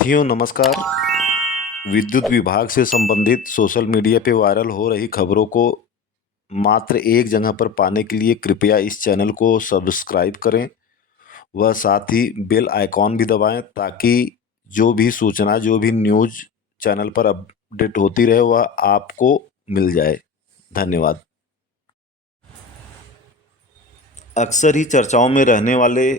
साथियों नमस्कार। विद्युत विभाग से संबंधित सोशल मीडिया पे वायरल हो रही खबरों को मात्र एक जगह पर पाने के लिए कृपया इस चैनल को सब्सक्राइब करें व साथ ही बेल आइकॉन भी दबाएं ताकि जो भी न्यूज़ चैनल पर अपडेट होती रहे वह आपको मिल जाए। धन्यवाद। अक्सर ही चर्चाओं में रहने वाले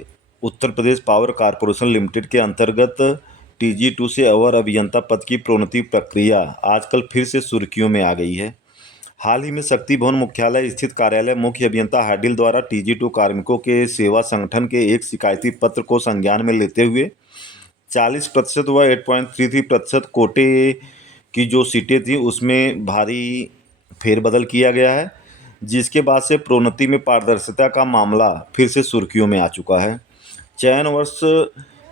Uttar Pradesh power corporation limited के अंतर्गत TG2 से अवर अभियंता पद की प्रोन्नति प्रक्रिया आजकल फिर से सुर्खियों में आ गई है। हाल ही में शक्ति भवन मुख्यालय स्थित कार्यालय मुख्य अभियंता हाडिल द्वारा TG2 कार्मिकों के सेवा संगठन के एक शिकायती पत्र को संज्ञान में लेते हुए 40% व 8.33% कोटे की जो सीटें थी उसमें भारी फेरबदल किया गया है, जिसके बाद से प्रोन्नति में पारदर्शिता का मामला फिर से सुर्खियों में आ चुका है। चयन वर्ष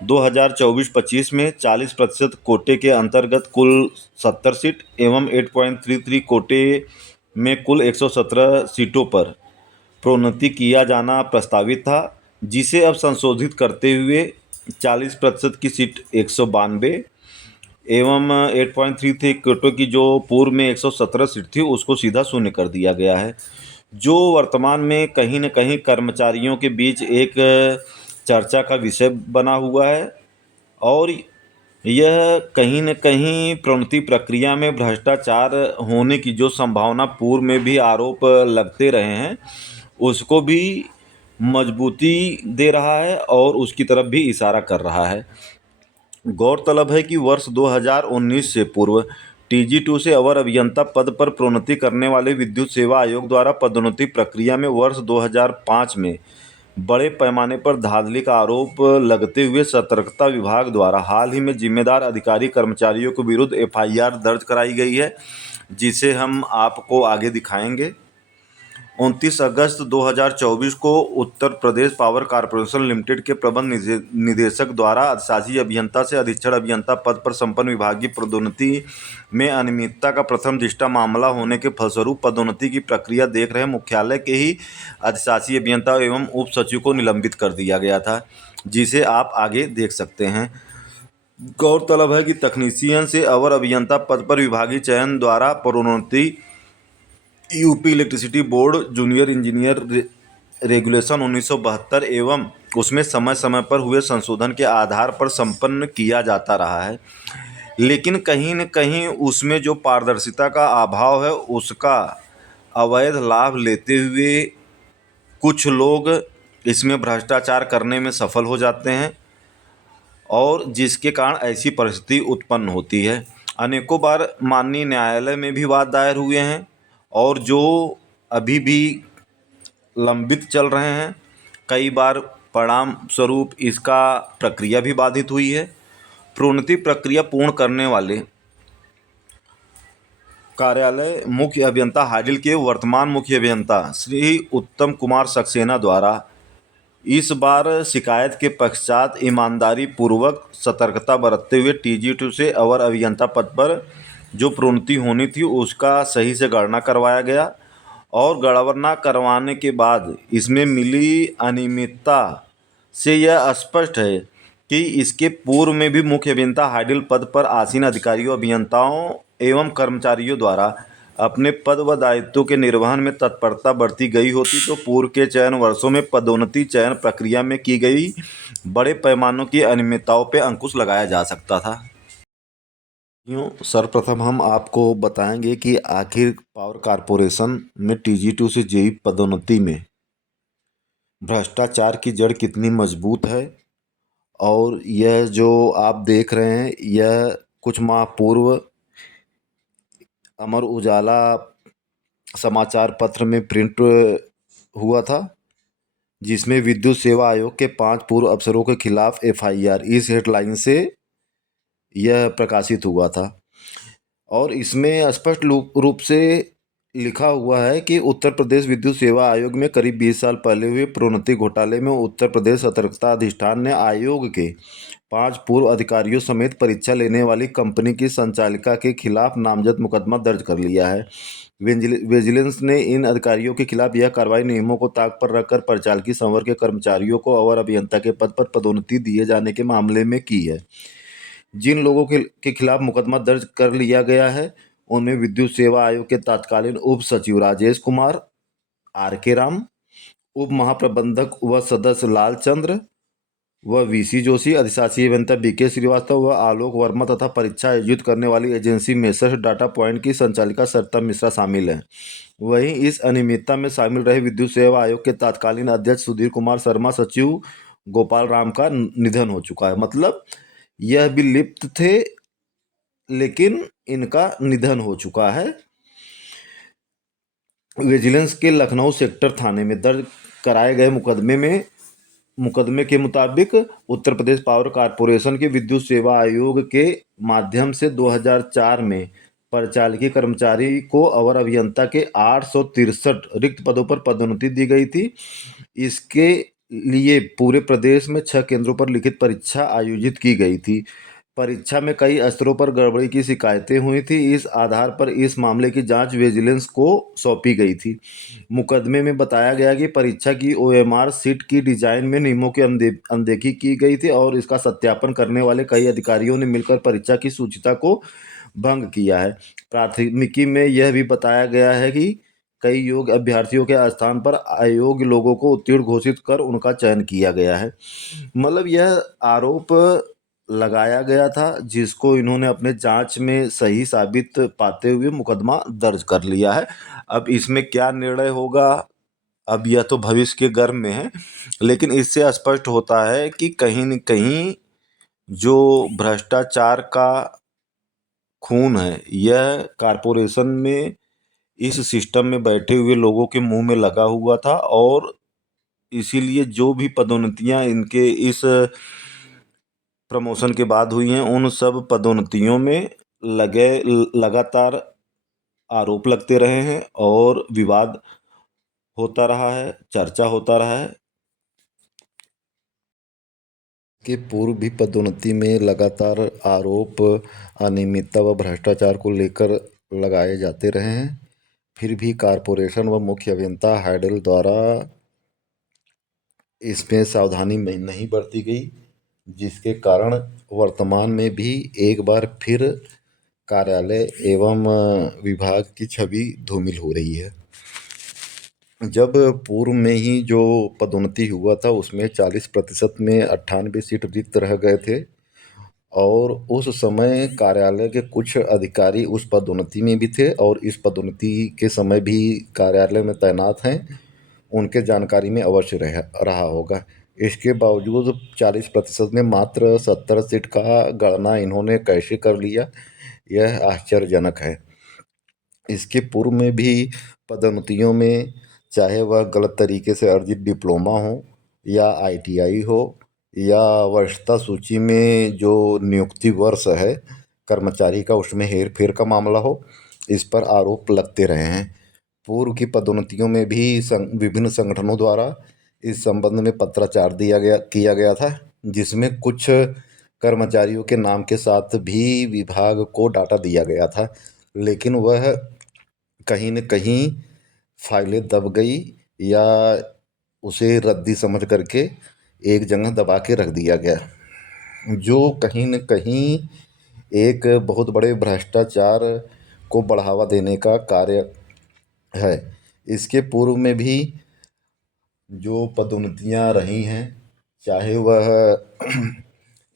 2024-25 में 40% कोटे के अंतर्गत कुल 70 सीट एवं 8.33 कोटे में कुल 117 सीटों पर प्रोन्नति किया जाना प्रस्तावित था, जिसे अब संशोधित करते हुए 40% की सीट 192 एवं 8.33 कोटे की जो पूर्व में 117 सीट थी उसको सीधा शून्य कर दिया गया है, जो वर्तमान में कहीं न कहीं कर्मचारियों के बीच एक चर्चा का विषय बना हुआ है और यह कहीं न कहीं प्रोन्नति प्रक्रिया में भ्रष्टाचार होने की जो संभावना पूर्व में भी आरोप लगते रहे हैं उसको भी मजबूती दे रहा है और उसकी तरफ भी इशारा कर रहा है। गौरतलब है कि वर्ष 2019 से पूर्व TG2 से अवर अभियंता पद पर प्रोन्नति करने वाले विद्युत सेवा आयोग द्वारा पदोन्नति प्रक्रिया में वर्ष 2005 में बड़े पैमाने पर धांधली का आरोप लगते हुए सतर्कता विभाग द्वारा हाल ही में जिम्मेदार अधिकारी कर्मचारियों के विरुद्ध FIR दर्ज कराई गई है, जिसे हम आपको आगे दिखाएंगे। 29 अगस्त 2024 को Uttar Pradesh power corporation limited के प्रबंध निदेशक द्वारा अधिशासी अभियंता से अधीक्षण अभियंता पद पर संपन्न विभागीय पदोन्नति में अनियमितता का प्रथम दृष्टा मामला होने के फलस्वरूप पदोन्नति की प्रक्रिया देख रहे मुख्यालय के ही अधिशासी अभियंता एवं उप सचिव को निलंबित कर दिया गया था, जिसे आप आगे देख सकते हैं। गौरतलब है कि तकनीशियन से अवर अभियंता पद पर विभागीय चयन द्वारा प्रोन्नति UP electricity board junior engineer regulation 1972 एवं उसमें समय समय पर हुए संशोधन के आधार पर संपन्न किया जाता रहा है, लेकिन कहीं न कहीं उसमें जो पारदर्शिता का अभाव है उसका अवैध लाभ लेते हुए कुछ लोग इसमें भ्रष्टाचार करने में सफल हो जाते हैं और जिसके कारण ऐसी परिस्थिति उत्पन्न होती है। अनेकों बार माननीय न्यायालय में भी वाद दायर हुए हैं और जो अभी भी लंबित चल रहे हैं। कई बार परिणाम स्वरूप इसका प्रक्रिया भी बाधित हुई है। प्रोन्नति प्रक्रिया पूर्ण करने वाले कार्यालय मुख्य अभियंता हाडिल के वर्तमान मुख्य अभियंता श्री उत्तम कुमार सक्सेना द्वारा इस बार शिकायत के पश्चात ईमानदारी पूर्वक सतर्कता बरतते हुए TG2 से अवर अभियंता पद पर जो प्रोन्नति होनी थी उसका सही से गणना करवाया गया और गणना करवाने के बाद इसमें मिली अनियमितता से यह स्पष्ट है कि इसके पूर्व में भी मुख्य अभियंता हाडिल पद पर आसीन अधिकारियों अभियंताओं एवं कर्मचारियों द्वारा अपने पद व दायित्वों के निर्वहन में तत्परता बरती गई होती तो पूर्व के चयन वर्षों में पदोन्नति चयन प्रक्रिया में की गई बड़े पैमानों की अनियमितताओं पर अंकुश लगाया जा सकता था। सर्वप्रथम हम आपको बताएंगे कि आखिर पावर कॉरपोरेशन में TG2 से JE पदोन्नति में भ्रष्टाचार की जड़ कितनी मजबूत है और यह जो आप देख रहे हैं यह कुछ माह पूर्व अमर उजाला समाचार पत्र में प्रिंट हुआ था, जिसमें विद्युत सेवा आयोग के 5 पूर्व अफसरों के खिलाफ FIR इस हेडलाइन से यह प्रकाशित हुआ था और इसमें स्पष्ट रूप से लिखा हुआ है कि उत्तर प्रदेश विद्युत सेवा आयोग में करीब 20 साल पहले हुए प्रोन्नति घोटाले में उत्तर प्रदेश सतर्कता अधिष्ठान ने आयोग के 5 पूर्व अधिकारियों समेत परीक्षा लेने वाली कंपनी की संचालिका के खिलाफ नामजद मुकदमा दर्ज कर लिया है। विजिलेंस ने इन अधिकारियों के खिलाफ यह कार्रवाई नियमों को ताक पर रखकर परिचालकी संवर्ग के कर्मचारियों को अवर अभियंता के पद पर पदोन्नति दिए जाने के मामले में की है। जिन लोगों के खिलाफ मुकदमा दर्ज कर लिया गया है उनमें विद्युत सेवा आयोग के तत्कालीन उप सचिव राजेश कुमार, आर के राम, उप महाप्रबंधक व सदस्य लालचंद्र व वीसी जोशी, अधिशासी अभियंता बीके श्रीवास्तव व आलोक वर्मा तथा परीक्षा आयोजित करने वाली एजेंसी मेसर्स डाटा पॉइंट की संचालिका सरिता मिश्रा शामिल हैं। वहीं इस अनियमितता में शामिल रहे विद्युत सेवा आयोग के तत्कालीन अध्यक्ष सुधीर कुमार शर्मा, सचिव गोपाल राम का निधन हो चुका है। मतलब यह भी लिप्त थे लेकिन इनका निधन हो चुका है। विजिलेंस के लखनऊ सेक्टर थाने में दर्ज कराए गए मुकदमे के मुताबिक उत्तर प्रदेश पावर कॉरपोरेशन के विद्युत सेवा आयोग के माध्यम से 2004 में परिचालकीय कर्मचारी को अवर अभियंता के 863 रिक्त पदों पर पदोन्नति दी गई थी। इसके लिए पूरे प्रदेश में 6 केंद्रों पर लिखित परीक्षा आयोजित की गई थी। परीक्षा में कई स्तरों पर गड़बड़ी की शिकायतें हुई थी। इस आधार पर इस मामले की जांच विजिलेंस को सौंपी गई थी। मुकदमे में बताया गया कि परीक्षा की ओएमआर सीट की डिजाइन में नियमों की अनदेखी की गई थी और इसका सत्यापन करने वाले कई अधिकारियों ने मिलकर परीक्षा की शुचिता को भंग किया है। प्राथमिकी में यह भी बताया गया है कि कई योग्य अभ्यर्थियों के स्थान पर अयोग्य लोगों को उत्तीर्ण घोषित कर उनका चयन किया गया है। मतलब यह आरोप लगाया गया था जिसको इन्होंने अपने जांच में सही साबित पाते हुए मुकदमा दर्ज कर लिया है। अब इसमें क्या निर्णय होगा, अब यह तो भविष्य के गर्भ में है, लेकिन इससे स्पष्ट होता है कि कहीं न कहीं जो भ्रष्टाचार का खून है यह कारपोरेशन में इस सिस्टम में बैठे हुए लोगों के मुंह में लगा हुआ था और इसीलिए जो भी पदोन्नतियां इनके इस प्रमोशन के बाद हुई हैं उन सब पदोन्नतियों में लगातार आरोप लगते रहे हैं और विवाद होता रहा है, चर्चा होता रहा है। के पूर्व भी पदोन्नति में लगातार आरोप अनियमितता व भ्रष्टाचार को लेकर लगाए जाते रहे हैं। फिर भी कारपोरेशन व मुख्य अभियंता हाइडेल द्वारा इसमें सावधानी नहीं बरती गई, जिसके कारण वर्तमान में भी एक बार फिर कार्यालय एवं विभाग की छवि धूमिल हो रही है। जब पूर्व में ही जो पदोन्नति हुआ था उसमें 40% में 98 सीट रिक्त रह गए थे और उस समय कार्यालय के कुछ अधिकारी उस पदोन्नति में भी थे और इस पदोन्नति के समय भी कार्यालय में तैनात हैं, उनके जानकारी में अवश्य रहा होगा। इसके बावजूद 40% में मात्र 70 सीट का गणना इन्होंने कैसे कर लिया, यह आश्चर्यजनक है। इसके पूर्व में भी पदोन्नतियों में चाहे वह गलत तरीके से अर्जित डिप्लोमा हो या आईटीआई हो या वरिष्ठता सूची में जो नियुक्ति वर्ष है कर्मचारी का उसमें हेर फेर का मामला हो, इस पर आरोप लगते रहे हैं। पूर्व की पदोन्नतियों में भी विभिन्न संगठनों द्वारा इस संबंध में पत्राचार किया गया था, जिसमें कुछ कर्मचारियों के नाम के साथ भी विभाग को डाटा दिया गया था, लेकिन वह कहीं न कहीं फाइलें दब गई या उसे रद्दी समझ करके एक जगह दबा के रख दिया गया, जो कहीं न कहीं एक बहुत बड़े भ्रष्टाचार को बढ़ावा देने का कार्य है। इसके पूर्व में भी जो पदोन्नतियां रही हैं, चाहे वह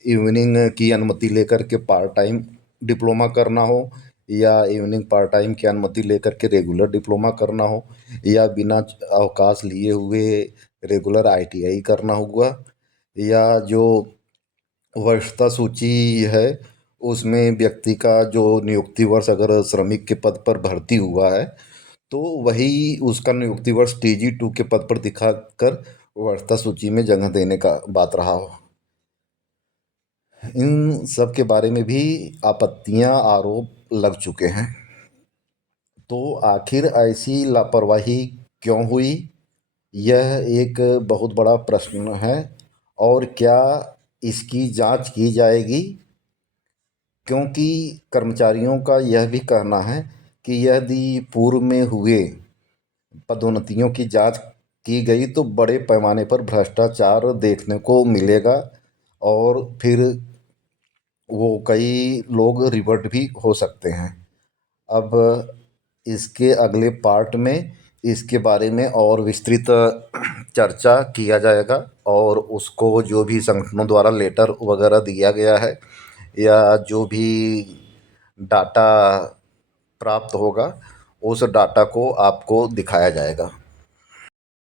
इवनिंग की अनुमति लेकर के पार्ट टाइम डिप्लोमा करना हो या इवनिंग पार्ट टाइम की अनुमति लेकर के रेगुलर डिप्लोमा करना हो या बिना अवकाश लिए हुए रेगुलर आईटीआई करना हुआ या जो वरिष्ठता सूची है उसमें व्यक्ति का जो नियुक्ति वर्ष अगर श्रमिक के पद पर भर्ती हुआ है तो वही उसका नियुक्ति वर्ष TG2 के पद पर दिखाकर वरिष्ठता सूची में जगह देने का बात रहा हो। इन सब के बारे में भी आपत्तियां आरोप लग चुके हैं। तो आखिर ऐसी लापरवाही क्यों हुई, यह एक बहुत बड़ा प्रश्न है और क्या इसकी जांच की जाएगी, क्योंकि कर्मचारियों का यह भी कहना है कि यदि पूर्व में हुए पदोन्नतियों की जांच की गई तो बड़े पैमाने पर भ्रष्टाचार देखने को मिलेगा और फिर वो कई लोग रिवर्ट भी हो सकते हैं। अब इसके अगले पार्ट में इसके बारे में और विस्तृत चर्चा किया जाएगा, और उसको जो भी संगठनों द्वारा लेटर वगैरह दिया गया है या जो भी डाटा प्राप्त होगा, उस डाटा को आपको दिखाया जाएगा।